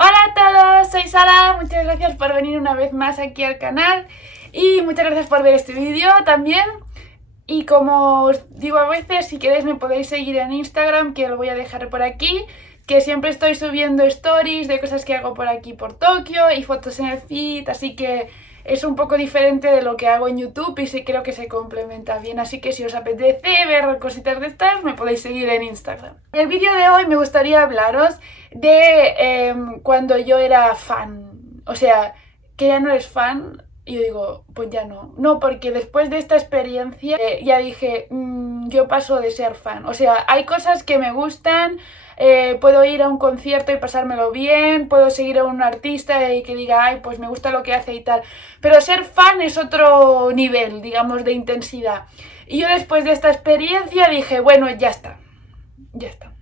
Hola a todos, soy Sara, muchas gracias por venir una vez más aquí al canal y muchas gracias por ver este vídeo también. Y como os digo a veces, si queréis me podéis seguir en Instagram, que lo voy a dejar por aquí, que siempre estoy subiendo stories de cosas que hago por aquí por Tokio y fotos en el feed, así que es un poco diferente de lo que hago en YouTube y sí creo que se complementa bien, así que si os apetece ver cositas de estas, me podéis seguir en Instagram. En el vídeo de hoy me gustaría hablaros de cuando yo era fan, o sea, que ya no eres fan. Y yo digo, pues ya no. No, porque después de esta experiencia ya dije, yo paso de ser fan. O sea, hay cosas que me gustan, puedo ir a un concierto y pasármelo bien, puedo seguir a un artista y que diga, ay, pues me gusta lo que hace y tal. Pero ser fan es otro nivel, digamos, de intensidad. Y yo después de esta experiencia dije, bueno, ya está. Ya está.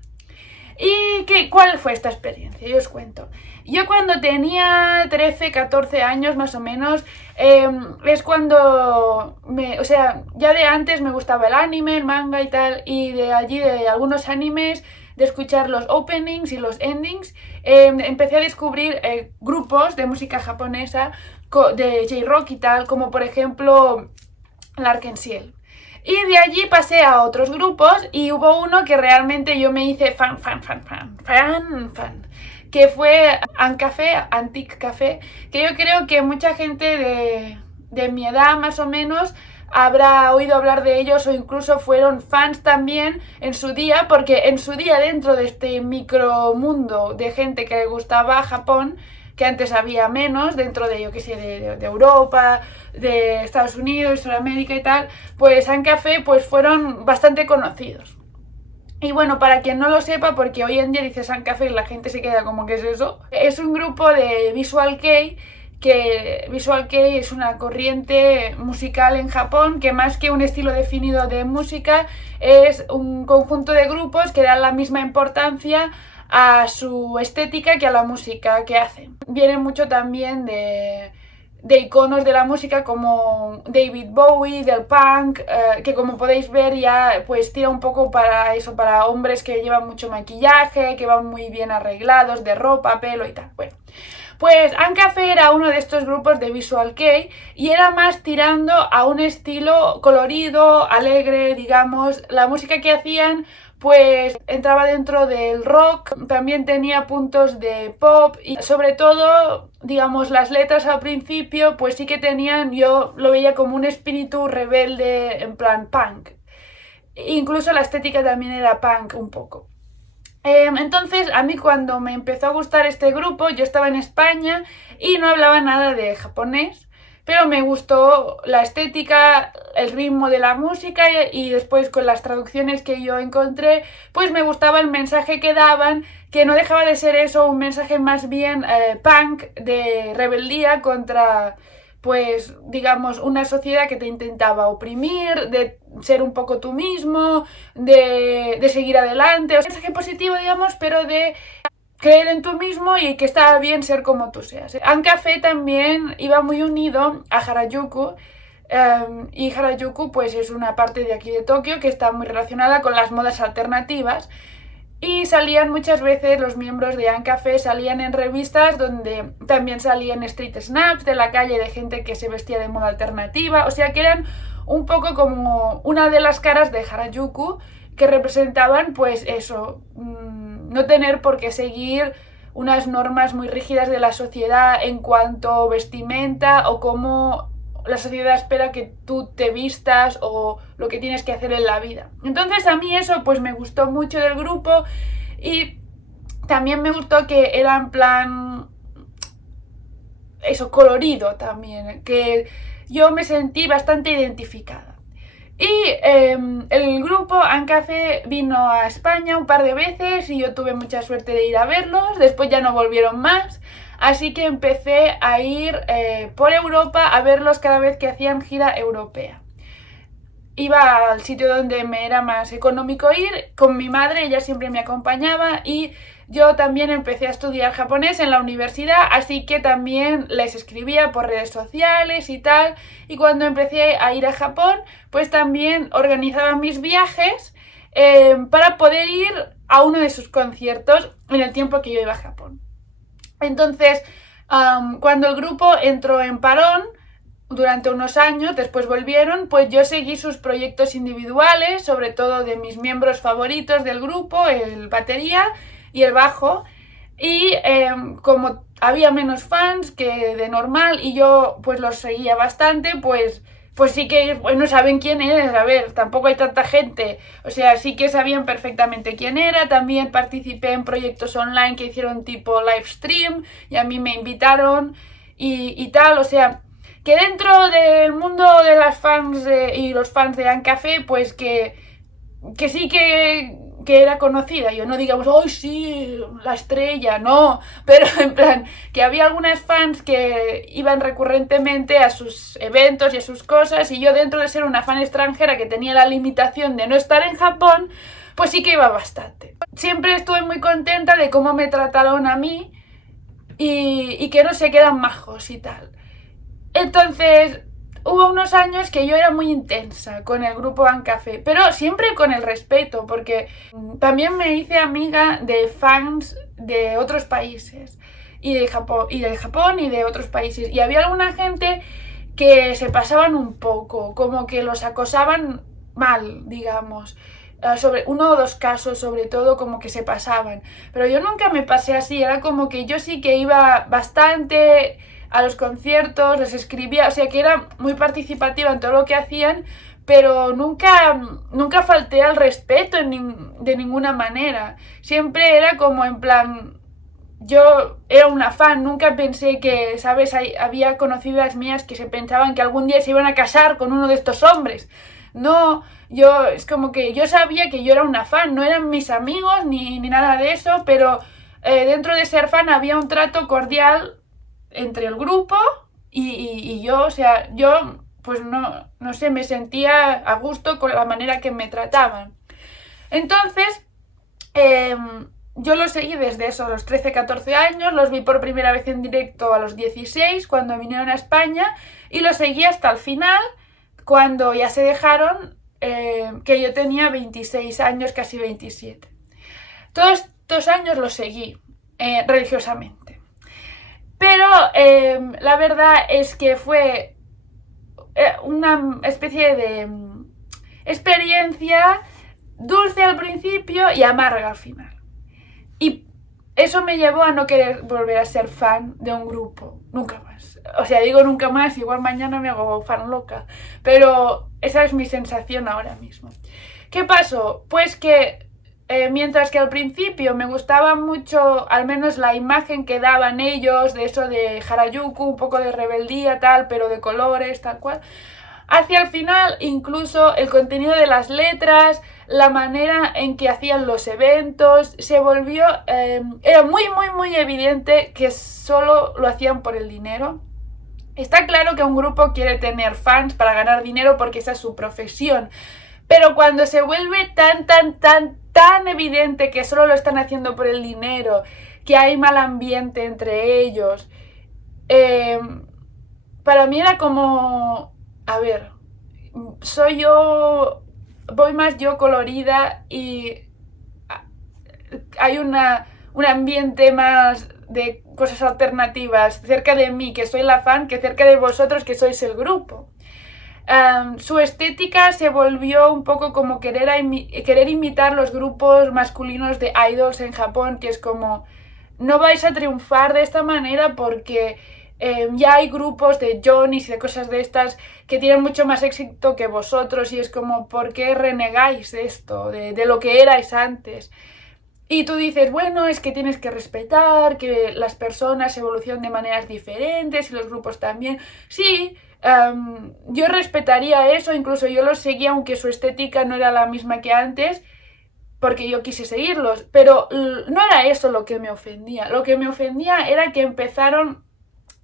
¿Y cuál fue esta experiencia? Yo os cuento. Yo cuando tenía 13, 14 años más o menos, es cuando, o sea, ya de antes me gustaba el anime, el manga y tal, y de allí, de algunos animes, de escuchar los openings y los endings, empecé a descubrir grupos de música japonesa, de J-Rock y tal, como por ejemplo Larken Ciel. Y de allí pasé a otros grupos y hubo uno que realmente yo me hice fan, que fue Antique Café, que yo creo que mucha gente de mi edad más o menos habrá oído hablar de ellos o incluso fueron fans también en su día, porque en su día dentro de este micromundo de gente que le gustaba Japón, que antes había menos, dentro de, yo qué sé, de Europa, de Estados Unidos, Sudamérica y tal, pues Ancafe pues fueron bastante conocidos. Y bueno, para quien no lo sepa, porque hoy en día dices Ancafe y la gente se queda como, ¿qué es eso? Es un grupo de Visual Kei, que Visual Kei es una corriente musical en Japón que más que un estilo definido de música es un conjunto de grupos que dan la misma importancia a su estética que a la música que hacen. Viene mucho también de iconos de la música como David Bowie, del punk, que como podéis ver ya pues tira un poco para eso, para hombres que llevan mucho maquillaje, que van muy bien arreglados de ropa, pelo y tal. Bueno, pues Ancafe era uno de estos grupos de Visual Kei y era más tirando a un estilo colorido, alegre, digamos. La música que hacían pues entraba dentro del rock, también tenía puntos de pop y sobre todo, digamos, las letras al principio pues sí que tenían, yo lo veía como un espíritu rebelde en plan punk. Incluso la estética también era punk un poco. Entonces, a mí cuando me empezó a gustar este grupo, yo estaba en España y no hablaba nada de japonés, pero me gustó la estética, el ritmo de la música y después con las traducciones que yo encontré, pues me gustaba el mensaje que daban, que no dejaba de ser eso, un mensaje más bien punk, de rebeldía contra, pues digamos, una sociedad que te intentaba oprimir, de ser un poco tú mismo, de seguir adelante, o sea, un mensaje positivo, digamos, pero de creer en tú mismo y que está bien ser como tú seas. Ancafe también iba muy unido a Harajuku, y Harajuku pues es una parte de aquí de Tokio que está muy relacionada con las modas alternativas. Y salían muchas veces los miembros de Ancafe, salían en revistas donde también salían street snaps de la calle de gente que se vestía de moda alternativa, o sea que eran un poco como una de las caras de Harajuku que representaban pues eso, no tener por qué seguir unas normas muy rígidas de la sociedad en cuanto vestimenta o cómo la sociedad espera que tú te vistas o lo que tienes que hacer en la vida. Entonces a mí eso pues me gustó mucho del grupo y también me gustó que era en plan eso, colorido también, que yo me sentí bastante identificada. Y el grupo Ancafe vino a España un par de veces y yo tuve mucha suerte de ir a verlos, después ya no volvieron más, así que empecé a ir por Europa a verlos cada vez que hacían gira europea. Iba al sitio donde me era más económico ir, con mi madre, ella siempre me acompañaba y yo también empecé a estudiar japonés en la universidad, así que también les escribía por redes sociales y tal, y cuando empecé a ir a Japón, pues también organizaba mis viajes para poder ir a uno de sus conciertos en el tiempo que yo iba a Japón. Entonces, cuando el grupo entró en parón, durante unos años, después volvieron, pues yo seguí sus proyectos individuales, sobre todo de mis miembros favoritos del grupo, el batería y el bajo. Y como había menos fans que de normal y yo pues los seguía bastante, pues sí que, bueno, saben quién eres, a ver, tampoco hay tanta gente, o sea, sí que sabían perfectamente quién era. También participé en proyectos online que hicieron tipo live stream y a mí me invitaron y tal, o sea, que dentro del mundo de las fans y los fans de Ancafé, pues que sí que era conocida. Yo no digamos, ¡ay, sí, la estrella! No, pero en plan, que había algunas fans que iban recurrentemente a sus eventos y a sus cosas, y yo, dentro de ser una fan extranjera que tenía la limitación de no estar en Japón, pues sí que iba bastante. Siempre estuve muy contenta de cómo me trataron a mí y que no se quedan majos y tal. Entonces, hubo unos años que yo era muy intensa con el grupo Ancafé, pero siempre con el respeto, porque también me hice amiga de fans de otros países y de Japón y de otros países. Y había alguna gente que se pasaban un poco, como que los acosaban mal, digamos. Sobre uno o dos casos, sobre todo, como que se pasaban. Pero yo nunca me pasé así, era como que yo sí que iba bastante a los conciertos, les escribía, o sea que era muy participativa en todo lo que hacían, pero nunca falté al respeto de ninguna manera. Siempre era como en plan, yo era una fan, nunca pensé que, ¿sabes? Había conocidas mías que se pensaban que algún día se iban a casar con uno de estos hombres. No, es como que yo sabía que yo era una fan, no eran mis amigos ni nada de eso, pero dentro de ser fan había un trato cordial entre el grupo y yo, o sea, yo pues no sé, me sentía a gusto con la manera que me trataban. Entonces, yo los seguí desde eso, los 13, 14 años, los vi por primera vez en directo a los 16, cuando vinieron a España, y los seguí hasta el final, cuando ya se dejaron, que yo tenía 26 años, casi 27. Todos estos años los seguí religiosamente. Pero la verdad es que fue una especie de experiencia dulce al principio y amarga al final. Y eso me llevó a no querer volver a ser fan de un grupo, nunca más. O sea, digo nunca más, igual mañana me hago fan loca, pero esa es mi sensación ahora mismo. ¿Qué pasó? Pues que mientras que al principio me gustaba mucho, al menos la imagen que daban ellos, de eso de Harajuku, un poco de rebeldía, tal, pero de colores, tal cual, hacia el final, incluso el contenido de las letras, la manera en que hacían los eventos, se volvió... era muy evidente que solo lo hacían por el dinero. Está claro que un grupo quiere tener fans para ganar dinero porque esa es su profesión. Pero cuando se vuelve tan evidente que solo lo están haciendo por el dinero, que hay mal ambiente entre ellos, para mí era como... A ver, voy más yo colorida y hay un ambiente más de cosas alternativas cerca de mí, que soy la fan, que cerca de vosotros, que sois el grupo. Su estética se volvió un poco como querer imitar los grupos masculinos de idols en Japón, que es como, no vais a triunfar de esta manera porque ya hay grupos de Johnny's y de cosas de estas que tienen mucho más éxito que vosotros, y es como, ¿por qué renegáis esto de lo que erais antes? Y tú dices, bueno, es que tienes que respetar que las personas evolucionan de maneras diferentes y los grupos también. Sí, yo respetaría eso, incluso yo los seguía aunque su estética no era la misma que antes, porque yo quise seguirlos, pero no era eso lo que me ofendía. Lo que me ofendía era que empezaron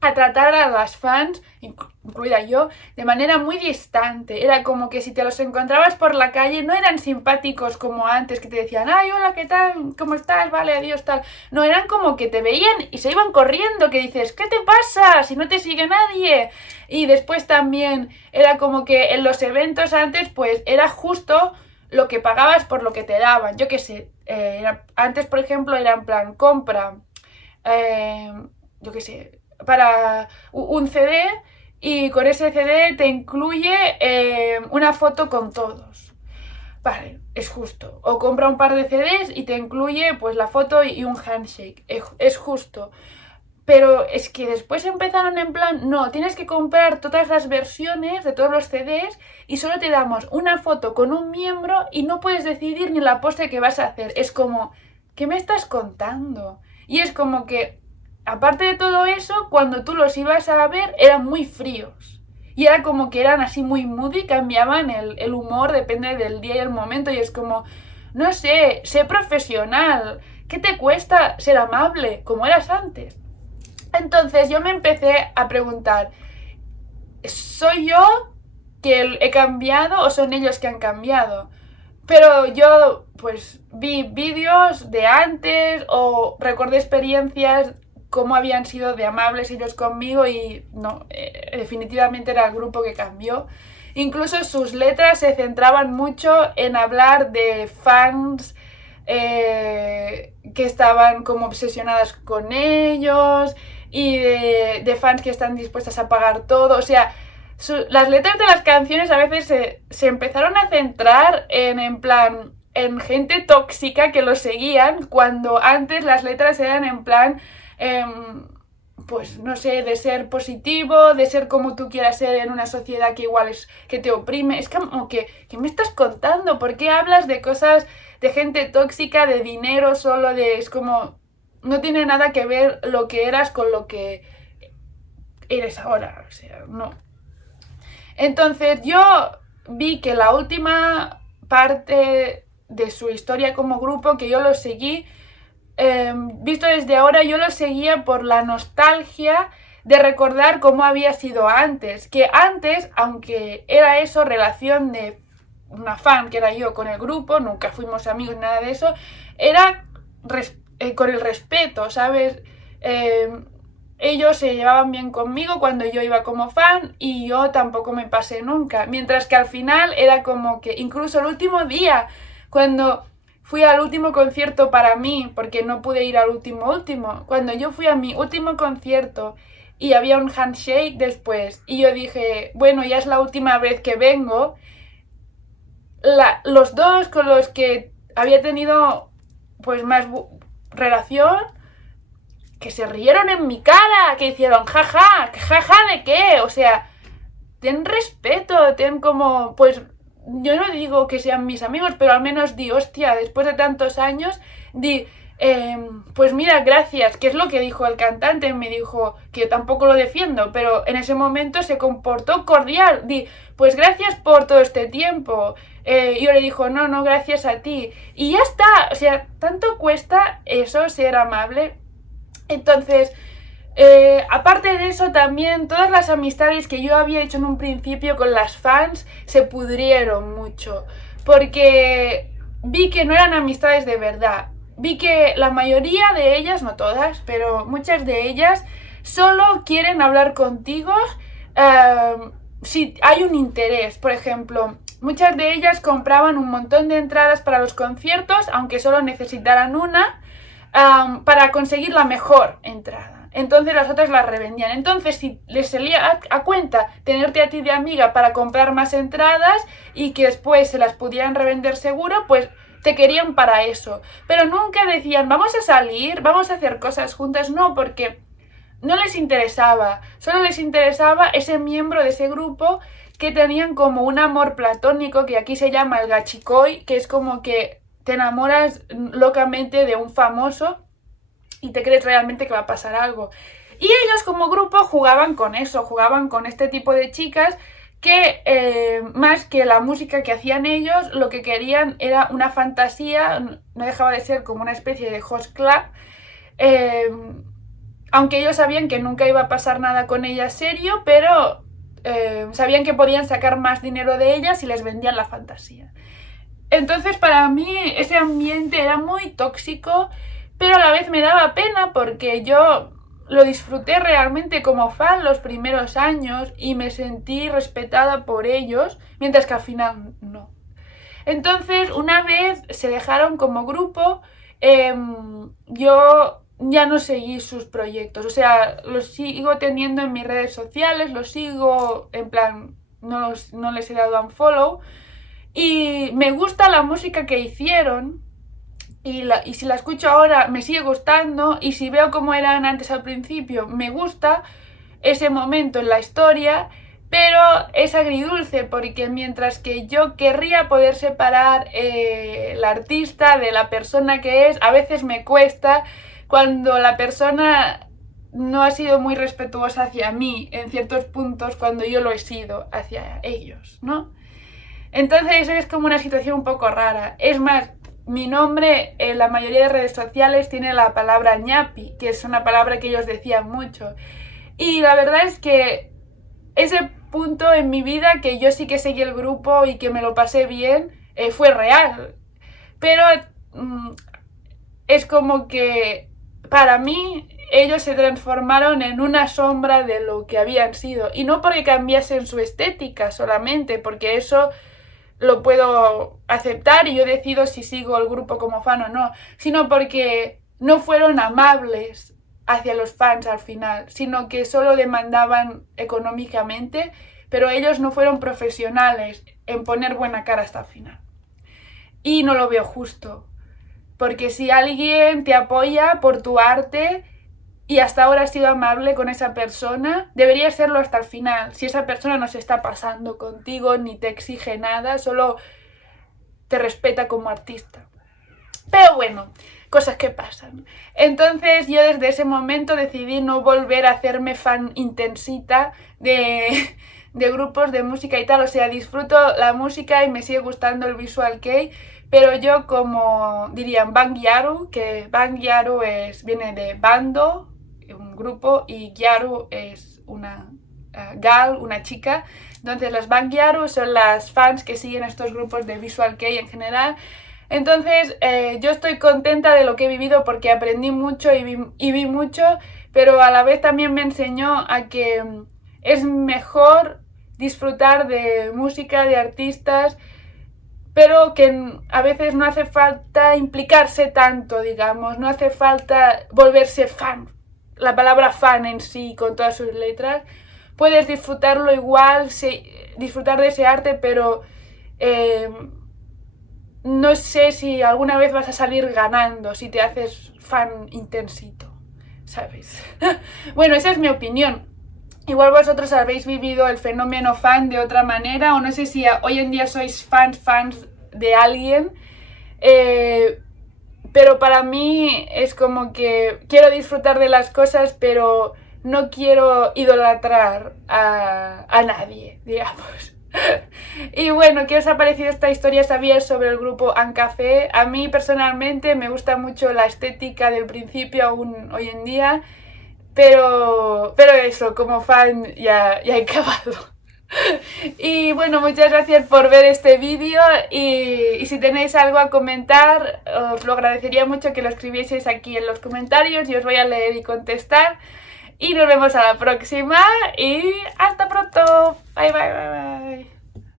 a tratar a las fans, incluida yo, de manera muy distante. Era como que si te los encontrabas por la calle no eran simpáticos como antes, que te decían, ay, hola, ¿qué tal? ¿Cómo estás? Vale, adiós, tal. No, eran como que te veían y se iban corriendo, que dices, ¿qué te pasa? Si no te sigue nadie. Y después también era como que en los eventos antes, pues era justo lo que pagabas por lo que te daban. Yo qué sé, antes, por ejemplo, era en plan, compra yo qué sé, para un CD y con ese CD te incluye una foto con todos. Vale, es justo. O compra un par de CDs y te incluye pues la foto y un handshake. Es justo. Pero es que después empezaron en plan, no, tienes que comprar todas las versiones de todos los CDs y solo te damos una foto con un miembro y no puedes decidir ni la pose que vas a hacer. Es como, ¿qué me estás contando? Y es como que, aparte de todo eso, cuando tú los ibas a ver, eran muy fríos. Y era como que eran así muy moody, cambiaban el humor, depende del día y el momento. Y es como, no sé profesional. ¿Qué te cuesta ser amable como eras antes? Entonces yo me empecé a preguntar, ¿soy yo que he cambiado o son ellos que han cambiado? Pero yo pues vi vídeos de antes o recordé experiencias cómo habían sido de amables ellos conmigo y no, definitivamente era el grupo que cambió. Incluso sus letras se centraban mucho en hablar de fans que estaban como obsesionadas con ellos y de fans que están dispuestas a pagar todo. O sea, las letras de las canciones a veces se empezaron a centrar en plan en gente tóxica que los seguían, cuando antes las letras eran en plan pues no sé, de ser positivo, de ser como tú quieras ser en una sociedad que igual es que te oprime. Es como que ¿qué me estás contando? ¿Por qué hablas de cosas de gente tóxica, de dinero solo, de es como no tiene nada que ver lo que eras con lo que eres ahora? O sea, no. Entonces yo vi que la última parte de su historia como grupo, que yo los seguí, visto desde ahora, yo los seguía por la nostalgia de recordar cómo había sido antes. Que antes, aunque era eso, relación de una fan que era yo con el grupo, nunca fuimos amigos, nada de eso, era con el respeto, ¿sabes? Ellos se llevaban bien conmigo cuando yo iba como fan y yo tampoco me pasé nunca. Mientras que al final era como que incluso el último día, cuando fui al último concierto para mí, porque no pude ir al último, cuando yo fui a mi último concierto y había un handshake después y yo dije, bueno, ya es la última vez que vengo, los dos con los que había tenido pues más relación, que se rieron en mi cara, que hicieron jaja, jaja de qué, o sea, ten respeto, ten como, pues yo no digo que sean mis amigos, pero al menos di, hostia, después de tantos años, di, pues mira, gracias, que es lo que dijo el cantante, me dijo que yo tampoco lo defiendo, pero en ese momento se comportó cordial, di, pues gracias por todo este tiempo, y yo le dijo, no, gracias a ti, y ya está, o sea, tanto cuesta eso, ser amable. Entonces, aparte de eso también, todas las amistades que yo había hecho en un principio con las fans se pudrieron mucho, porque vi que no eran amistades de verdad. Vi que la mayoría de ellas, no todas, pero muchas de ellas, solo quieren hablar contigo si hay un interés. Por ejemplo, muchas de ellas compraban un montón de entradas para los conciertos, aunque solo necesitaran una, para conseguir la mejor entrada. Entonces las otras las revendían. Entonces, si les salía a cuenta tenerte a ti de amiga para comprar más entradas y que después se las pudieran revender seguro, pues te querían para eso. Pero nunca decían, vamos a salir, vamos a hacer cosas juntas. No, porque no les interesaba. Solo les interesaba ese miembro de ese grupo que tenían como un amor platónico, que aquí se llama el gachikoi, que es como que te enamoras locamente de un famoso y te crees realmente que va a pasar algo. Y ellos como grupo jugaban con eso, jugaban con este tipo de chicas que más que la música que hacían ellos, lo que querían era una fantasía, no dejaba de ser como una especie de host club, aunque ellos sabían que nunca iba a pasar nada con ellas serio, pero sabían que podían sacar más dinero de ellas si les vendían la fantasía. Entonces para mí ese ambiente era muy tóxico, pero a la vez me daba pena porque yo lo disfruté realmente como fan los primeros años y me sentí respetada por ellos, mientras que al final no. Entonces una vez se dejaron como grupo, yo ya no seguí sus proyectos. O sea, los sigo teniendo en mis redes sociales, los sigo, en plan, no les he dado unfollow. Y me gusta la música que hicieron. Y si la escucho ahora me sigue gustando. Y si veo cómo eran antes al principio, me gusta ese momento en la historia. Pero es agridulce porque mientras que yo querría poder separar el artista de la persona que es, a veces me cuesta cuando la persona no ha sido muy respetuosa hacia mí en ciertos puntos cuando yo lo he sido hacia ellos, ¿no? Entonces eso es como una situación un poco rara. Es más, mi nombre en la mayoría de redes sociales tiene la palabra ñapi, que es una palabra que ellos decían mucho. Y la verdad es que ese punto en mi vida que yo sí que seguí el grupo y que me lo pasé bien, fue real. Pero es como que para mí ellos se transformaron en una sombra de lo que habían sido. Y no porque cambiasen su estética solamente, porque eso lo puedo aceptar y yo decido si sigo el grupo como fan o no, sino porque no fueron amables hacia los fans al final, sino que solo demandaban económicamente, pero ellos no fueron profesionales en poner buena cara hasta el final. Y no lo veo justo, porque si alguien te apoya por tu arte y hasta ahora has sido amable con esa persona, debería serlo hasta el final. Si esa persona no se está pasando contigo ni te exige nada, solo te respeta como artista. Pero bueno, cosas que pasan. Entonces yo desde ese momento decidí no volver a hacerme fan intensita de grupos de música y tal. O sea, disfruto la música y me sigue gustando el Visual Kei, pero yo, como dirían Bang-Yaru, que Bang-Yaru viene de bando, un grupo, y Gyaru es una gal, una chica. Entonces las Bang-Yaru son las fans que siguen estos grupos de Visual Kei en general. Entonces yo estoy contenta de lo que he vivido porque aprendí mucho y vi mucho, pero a la vez también me enseñó a que es mejor disfrutar de música, de artistas, pero que a veces no hace falta implicarse tanto, digamos, no hace falta volverse fan. La palabra fan en sí, con todas sus letras, puedes disfrutarlo igual, disfrutar de ese arte, pero no sé si alguna vez vas a salir ganando si te haces fan intensito, ¿sabes? Bueno, esa es mi opinión. Igual vosotros habéis vivido el fenómeno fan de otra manera, o no sé si hoy en día sois fans de alguien, pero para mí es como que quiero disfrutar de las cosas, pero no quiero idolatrar a nadie, digamos. Y bueno, ¿qué os ha parecido esta historia, Xavier, sobre el grupo Ancafé? A mí personalmente me gusta mucho la estética del principio aún hoy en día, pero eso, como fan ya he acabado. Y bueno, muchas gracias por ver este vídeo y si tenéis algo a comentar, os lo agradecería mucho que lo escribieseis aquí en los comentarios y os voy a leer y contestar. Y nos vemos a la próxima y hasta pronto. Bye, bye, bye, bye.